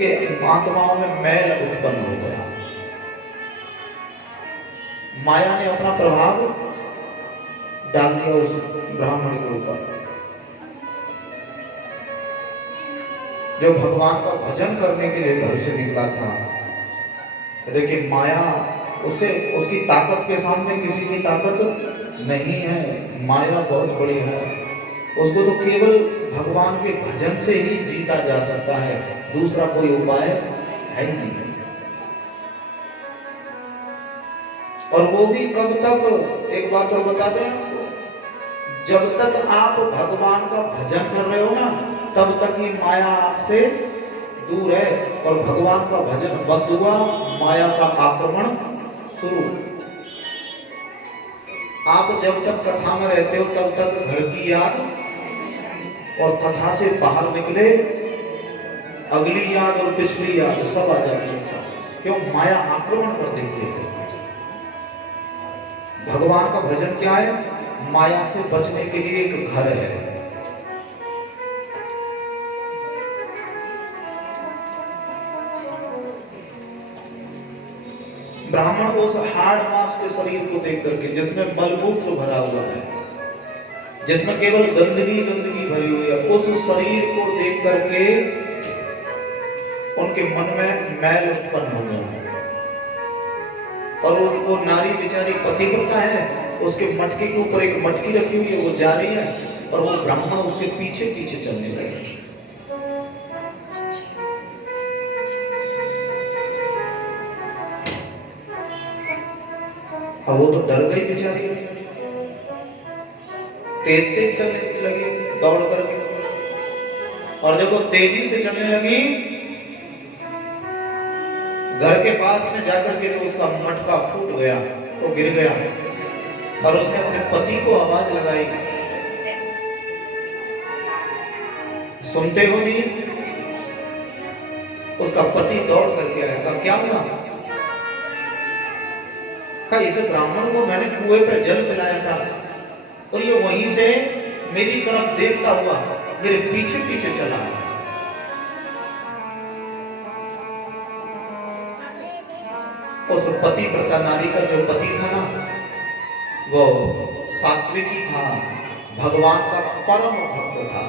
उसके आत्माओं में मैल उत्पन्न हो गया। माया ने अपना प्रभाव डाल दिया उस ब्राह्मण के ऊपर, जो भगवान का भजन करने के लिए घर से निकला था। देखिए माया, उसे उसकी ताकत के सामने किसी की ताकत नहीं है। माया बहुत बड़ी है, उसको तो केवल भगवान के भजन से ही जीता जा सकता है, दूसरा कोई उपाय है ही नहीं। और वो भी कब तक, एक बात और बता दें आपको, जब तक आप भगवान का भजन कर रहे हो ना, तब तक ही माया आपसे दूर है, और भगवान का भजन बंद हुआ, माया का आक्रमण शुरू। आप जब तक कथा में रहते हो तब तक घर की याद, और कथा से बाहर निकले अगली याद और पिछली याद सब आ जाती है। क्यों? माया आक्रमण कर देती है। भगवान का भजन क्या है? माया से बचने के लिए एक घर है। ब्राह्मण उस हाड़ मांस के शरीर को देख करके, जिसमें मलमूत्र भरा हुआ है, जिसमें केवल गंदगी गंदगी भरी हुई है, उस शरीर को देख करके उनके मन में मैल उत्पन्न हो गया। और उसको नारी बेचारी पतिव्रता है, उसके मटके के ऊपर एक मटकी रखी हुई है, वो जा रही है, और वो ब्राह्मण उसके पीछे पीछे चलने लगे। अब वो तो डर गई बेचारी, तेज तेज चलने लगी दौड़ करके, और जब वो तेजी से चलने लगी, घर के पास में जाकर के तो उसका मटका फूट गया, वो गिर गया, और उसने अपने पति को आवाज लगाई, सुनते हो जी? उसका पति दौड़ करके आया, कहा क्या हुआ? कहा इस ब्राह्मण को मैंने कुएं पे जल पिलाया था, और ये वहीं से मेरी तरफ देखता हुआ मेरे पीछे पीछे चला आया। उस पतिव्रता नारी का जो पति था ना, वो सात्विकी था, भगवान का परम भक्त था,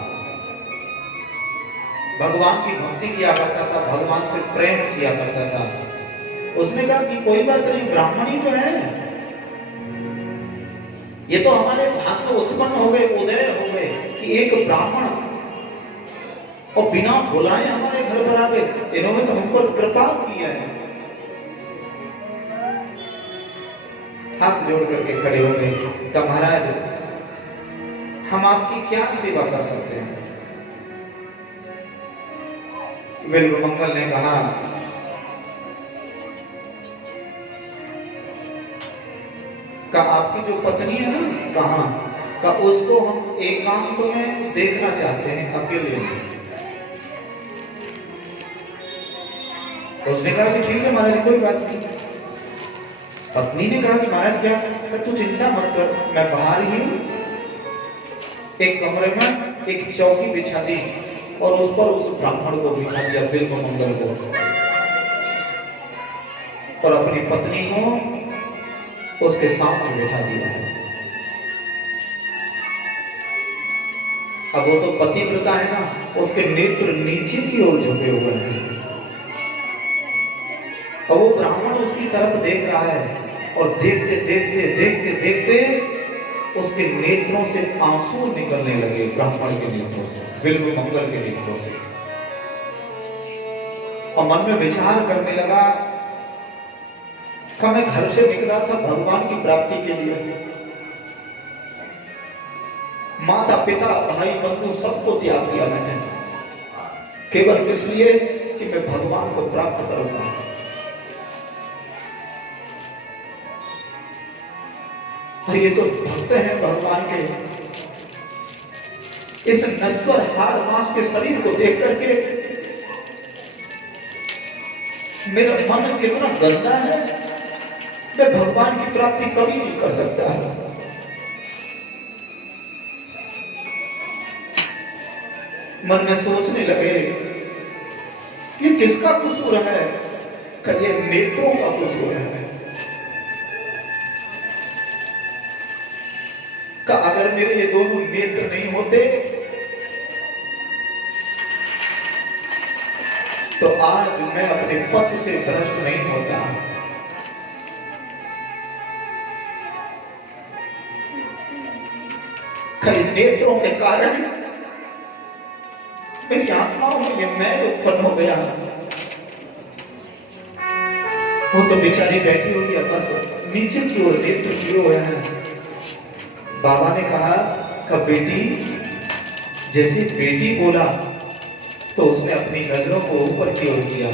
भगवान की भक्ति किया करता था, भगवान से प्रेम किया करता था। उसने कहा कि कोई बात नहीं, ब्राह्मण ही तो है, ये तो हमारे भाग्य उत्पन्न हो गए, उदय हो गए कि एक ब्राह्मण और बिना बुलाए हमारे घर पर आ गए, इन्होंने तो हम पर कृपा की है। हाथ जोड़ करके खड़े हो गए, कहा महाराज हम आपकी क्या सेवा कर सकते हैं? बिल्वमंगल ने कहा आपकी जो पत्नी है ना, कहां का, उसको हम एकांत में देखना चाहते हैं, अकेले में। उसने कहा कि ठीक है महाराज, कोई बात नहीं। पत्नी ने कहा कि महाराज क्या? तू चिंता मत कर, मैं बाहर ही हूं। एक कमरे में एक चौकी बिछा दी, और उस पर उस ब्राह्मण को बिठा दिया, बिल्वमंगल को, और अपनी पत्नी को उसके सामने बिठा दिया है। अब वो तो पतिव्रता है ना, उसके नेत्र नीचे की ओर झुके हुए हैं, और वो ब्राह्मण उसकी तरफ देख रहा है, और देखते देखते देखते देखते उसके नेत्रों से आंसू निकलने लगे, ब्राह्मण के नेत्रों से, बिल्वमंगल के नेत्रों से। और मन में विचार करने लगा कि मैं घर से निकला था भगवान की प्राप्ति के लिए, माता पिता भाई बंधु सबको त्याग दिया मैंने, केवल किस लिए? कि मैं भगवान को प्राप्त करूंगा। और ये तो भक्त हैं भगवान के। इस नश्वर हाड़ मांस के शरीर को देख करके मेरा मन कितना गंदा है, मैं भगवान की प्राप्ति कभी नहीं कर सकता है। मन में सोचने लगे ये किसका कसूर है? ये नेत्रों का कसूर है। अगर मेरे ये दोनों नेत्र नहीं होते तो आज मैं अपने पथ से भ्रष्ट नहीं होता। कई नेत्रों के कारण मेरी आत्माओं में ये मैल उत्पन्न हो गया। वो तो बेचारी बैठी हुई है, बस नीचे की ओर नेत्र किए हुए हैं। बाबा ने कहा कि बेटी, जैसे बेटी बोला तो उसने अपनी नजरों को ऊपर की ओर किया।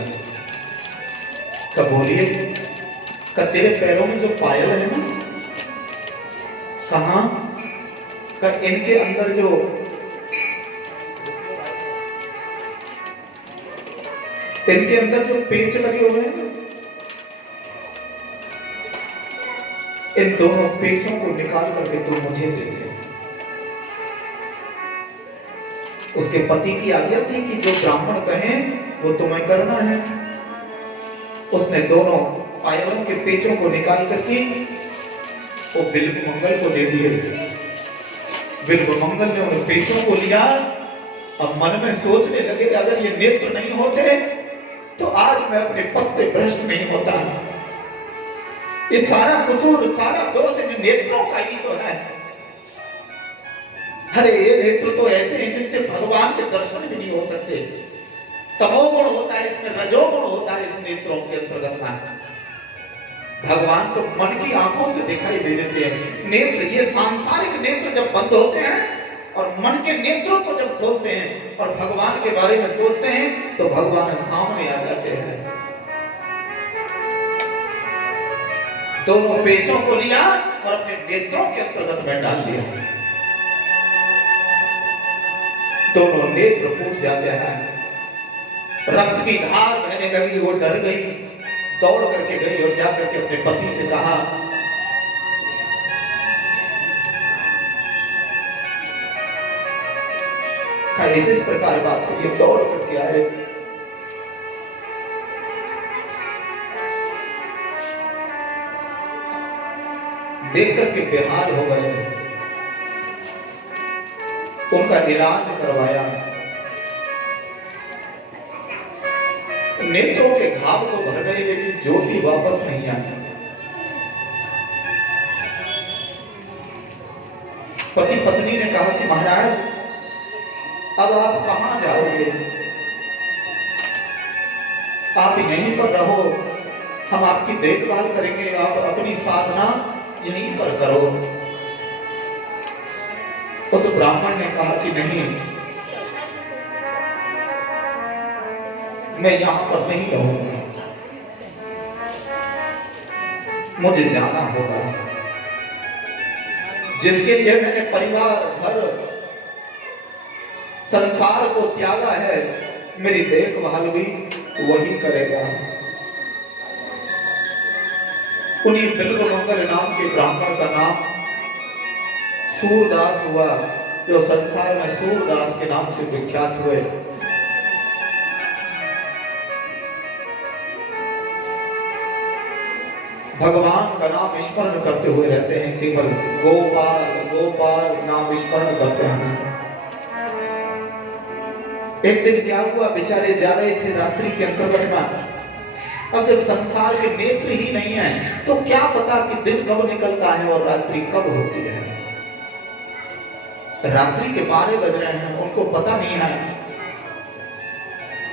कब बोलिए, कब तेरे पैरों में जो पायल है ना, कहां का इनके अंदर जो पेच लगे हुए हैं, इन दोनों पेचों को निकाल करके तुम मुझे दे दे। उसके पति की आज्ञा थी कि जो ब्राह्मण कहें वो तुम्हें करना है। उसने दोनों पायलों के पेचों को निकाल करके वो बिल्वमंगल को दे दिए। बिल्वमंगल ने उन पेचों को लिया। अब मन में सोचने लगे, अगर ये नेत्र नहीं होते तो आज मैं अपने पद से भ्रष्ट नहीं होता। ये सारा कसूर, सारा दोष इन नेत्रों का ही तो है। अरे ये नेत्र तो ऐसे हैं जिनसे भगवान के दर्शन भी नहीं हो सकते। तमोगुण होता है इसमें, रजोगुण होता है इस नेत्रों के अंतर्गत। भगवान तो मन की आंखों से दिखाई दे देते हैं। नेत्र, ये सांसारिक नेत्र जब बंद होते हैं और मन के नेत्रों को जब खोलते हैं और भगवान के बारे में सोचते हैं तो भगवान सामने आ जाते हैं। दोनों पेचों को लिया और अपने नेत्रों के अंतर्गत में डाल लिया। दोनों नेत्र फूट जाते हैं, रक्त की धार बहने लगी। वो डर गई, दौड़ करके गई और जाकर के अपने पति से कहा, इस प्रकार बात हुई। दौड़ करके आए, देख करके बेहाल हो गए। उनका इलाज करवाया। नेत्रों के घाव तो भर गए लेकिन ज्योति वापस नहीं आई। पति पत्नी ने कहा कि महाराज अब आप कहां जाओगे? आप यहीं पर रहो, हम आपकी देखभाल करेंगे, आप अपनी साधना यहीं पर करो। उस ब्राह्मण ने कहा कि नहीं, मैं यहां पर नहीं रहूंगा, मुझे जाना होगा। जिसके लिए मैंने परिवार, घर, संसार को त्यागा है, मेरी देखभाल भी वही करेगा। उन्हीं बिल्वमंगल नाम के ब्राह्मण का नाम सूरदास हुआ, जो संसार में सूरदास के नाम से विख्यात हुए। भगवान का नाम स्मरण करते हुए रहते हैं, केवल गोपाल गोपाल नाम स्मरण करते हैं। एक दिन क्या हुआ, बेचारे जा रहे थे रात्रि के अंतर्गत में। अब जब संसार के नेत्र ही नहीं है तो क्या पता कि दिन कब निकलता है और रात्रि कब होती है। रात्रि के 12 बज रहे हैं, उनको पता नहीं है।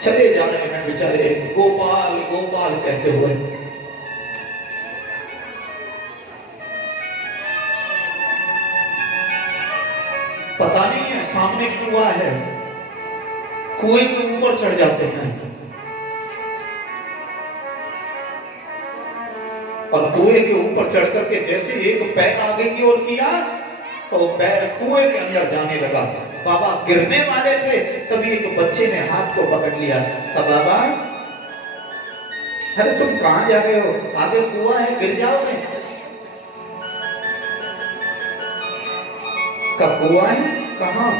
चले जा रहे हैं बेचारे गोपाल गोपाल कहते हुए। पता नहीं है सामने कुआं है, कुएं के ऊपर चढ़ जाते हैं और कुएं के ऊपर चढ़ करके जैसे एक पैर आगे की ओर किया तो वो पैर कुएं के अंदर जाने लगा। बाबा गिरने वाले थे, तभी एक बच्चे ने हाथ को पकड़ लिया। तब बाबा, अरे तुम कहां जा रहे हो? आगे कुआं है, गिर जाओगे। का कुआं है? कहां?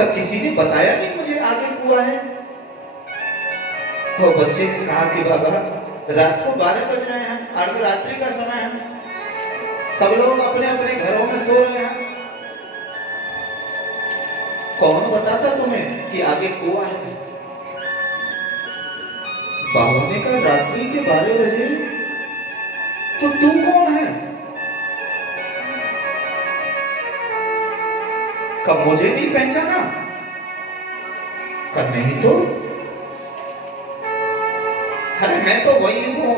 कब किसी ने बताया नहीं मुझे आगे कुआं है। वो बच्चे ने कहा कि बाबा रात को 12 बज रहे हैं, अर्धरात्रि का समय है, सब लोग अपने अपने घरों में सो रहे हैं, कौन बताता तुम्हें कि आगे कुआं है। बाबा ने कहा रात्रि के 12 बजे तो तू कौन है। कब मुझे नहीं पहचाना। कब नहीं तो अरे मैं तो वही हूं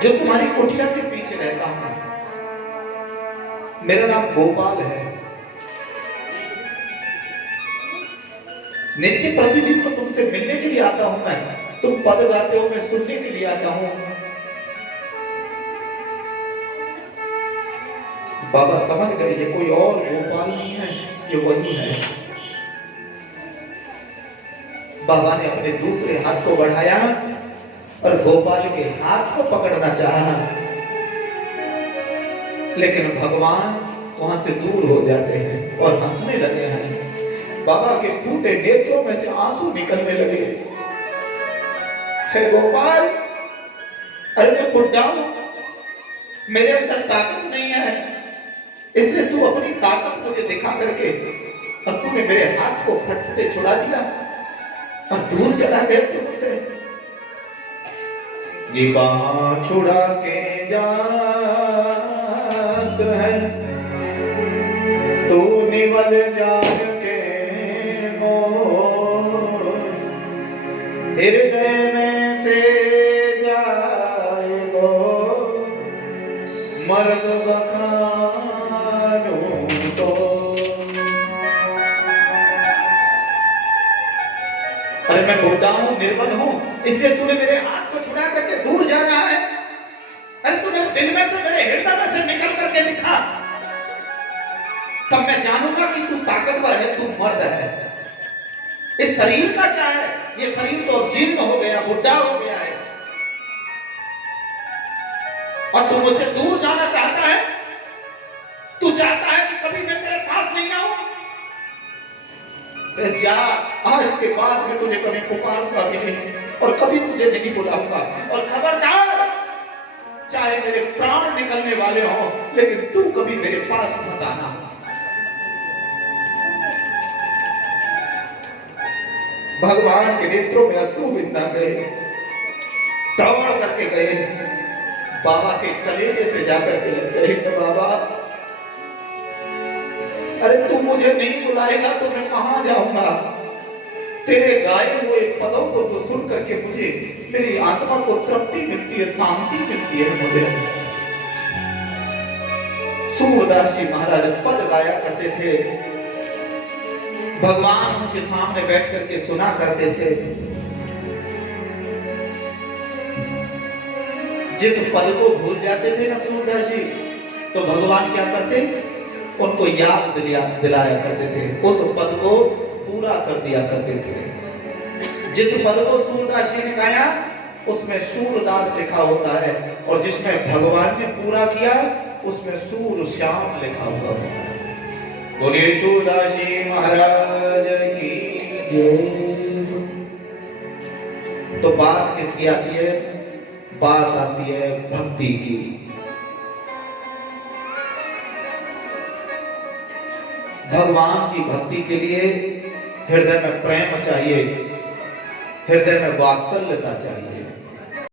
जो तुम्हारी कुटिया के पीछे रहता हूं। मेरा नाम गोपाल है। नित्य प्रतिदिन तो तुमसे मिलने के लिए आता हूं मैं, तुम पद गाते हो मैं सुनने के लिए आता हूं। बाबा समझ गए ये कोई और गोपाल नहीं है, ये वही है। बाबा ने अपने दूसरे हाथ को बढ़ाया और गोपाल के हाथ को पकड़ना चाहा, लेकिन भगवान वहां से दूर हो जाते हैं और हंसने लगे हैं। बाबा के फूटे नेत्रों में से आंसू निकलने लगे। हे गोपाल, अरे मैं बुढ़ा हूं, मेरे अंदर ताकत नहीं है, इसलिए तू अपनी ताकत मुझे दिखा करके और तूने मेरे हाथ को फट से छुड़ा दिया और दूर चला गया तुमसे। ये बाह छुड़ा के जात है तू निवल जान के मोर, हृदय में से जाएगो मर्द बखानों तो। अरे मैं बुढ़ा हूं, निर्बल हूं, इसलिए तूने मेरे हाथ को छुड़ा करके दूर जा रहा है। अरे तूने दिल में से मेरे हृदय में से निकल करके दिखा, तब मैं जानूंगा कि तू ताकतवर है, तू मर्द है। इस शरीर का क्या है, ये शरीर तो जीर्ण हो गया, बुढ़ा हो गया है, और तू मुझसे दूर जाना चाहता है। तू चाहता है कि कभी मैं तेरे पास नहीं आऊं। जा, आज के बाद मैं तुझे कभी पुकारूंगा भी नहीं और कभी तुझे नहीं बुलाऊंगा। और खबरदार, चाहे मेरे प्राण निकलने वाले हों, लेकिन तू कभी मेरे पास मत आना। भगवान के नेत्रों में अश्रु बिंदा गए, दौड़ करके गए, बाबा के कलेजे से जाकर के लग गए कि बाबा, अरे तू मुझे नहीं बुलाएगा तो मैं कहां जाऊंगा। तेरे गाए हुए पदों को तो सुन करके मुझे मेरी आत्मा को तृप्ति मिलती है, शांति मिलती है। मुझे सूरदास जी महाराज पद गाया करते थे, भगवान उनके सामने बैठ करके सुना करते थे। जिस पद को भूल जाते थे ना सूरदास जी, तो भगवान क्या करते, उनको याद दिलाया करते थे, उस पद को पूरा कर दिया करते थे। जिस पद को सूरदास जी ने गाया उसमें सूरदास लिखा होता है, और जिसमें भगवान ने पूरा किया उसमें सूर श्याम लिखा हुआ होता है। बोलिए सूरदास जी महाराज की जय। तो बात किसकी आती है, बात आती है भक्ति की। भगवान की भक्ति के लिए हृदय में प्रेम चाहिए, हृदय में वात्सल्यता चाहिए।